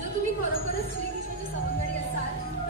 जर तुम्ही खरोखरच श्रीकृष्णाचे सवंगडी असाल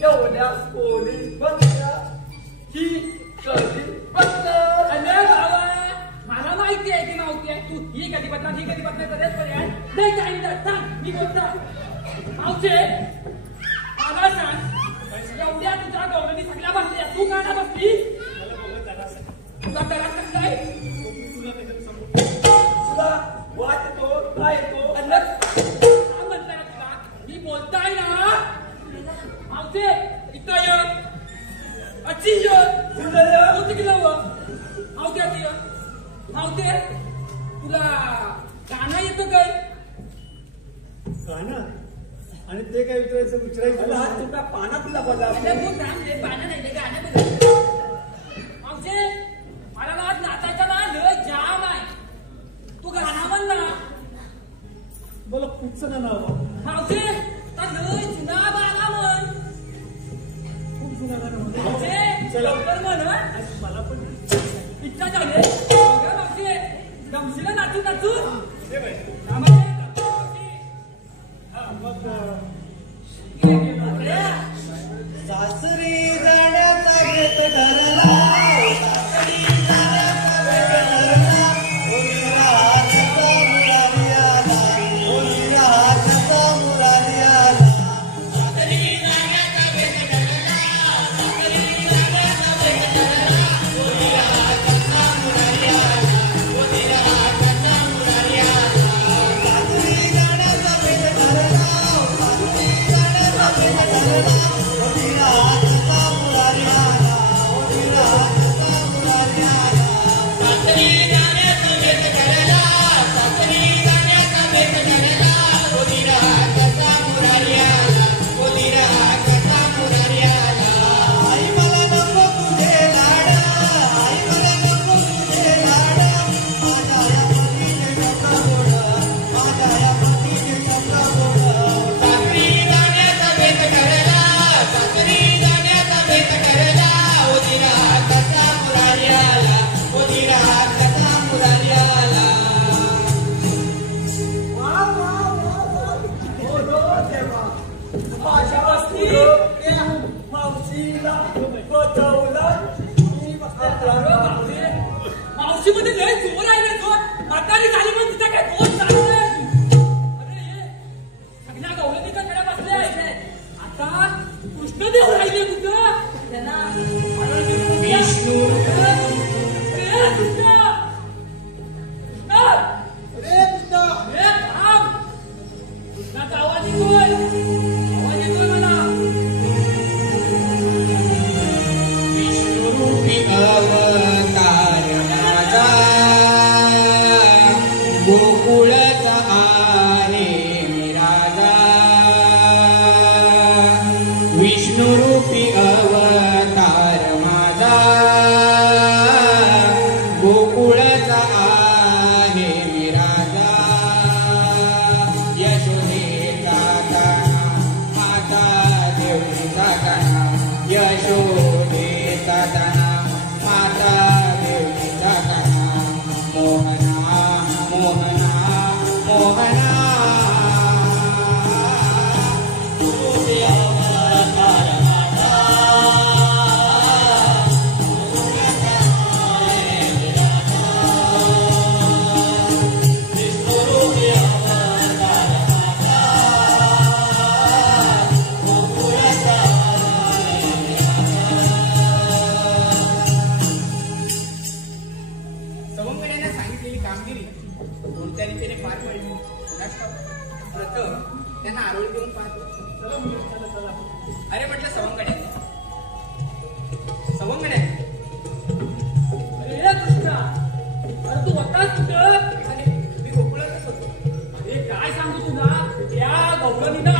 Yo, now school is मी बोलता मावशे मला सांग एवढ्या तुझ्या गौरवी सगळ्या बसल्या तू का ना बसली तुला त्याला कसलाय तुला वाट येतो काय येतो काय म्हणताय तुला मी बोलताय ना मावशे इथं ये अच्छी ये होती की लाव मावशे ये मावशे तुला गाणं येतं काय गाणं आणि ते काय विचारायचं हात तुला पाना तुला बघा पानं नाही गाणं मावशे मला आज नाचायचा ना लय जाम आहे तू गाणं म्हण ना मला कुठचं ना नाव मावशे लय जुना गाणं म्हण खूप जुना गाणं मावशे लवकर म्हण मला पण इच्छा झाली मावशे गमशीला नाचू नाचू सासरी जाण्याचा बेत ठरला सासरी जाण्याचा बेत ठरला मुरालीला सासरी जाण्याचा बेत ठरला सासरी जाण्याचा बेत ठरला मावशीमध्ये लय जोर आहे ना जोर म्हातारी झाली पण तिचा काय दोष चालतोय अरे सगळ्या गौरवीच्या कडे बसले आता कृष्णदेव राहिले कुठं विष्णू आवाज येतोय मला विष्णुरूपी अवतार माझा गोकुळचा आहे मी राजा विष्णुरूपी अवतार माझा गोकुळचा आहे मी राजा यशोदेचा गाणा माता देवीचा गाणा यशोदेचा गाणा माता देवीचा गाणा मोहना मोहना मोहना सवंगड्याने सांगितलेली कामगिरी कोणत्या रीतीने पार पडली प्रथम त्यांना आरोळी देऊन पाहतो अरे म्हटलं सवंगड्या अरे कृष्णा अरे तू होतास कुठं अरे मी गोकुळातच होतो अरे काय सांगू तुला या गौरवीनं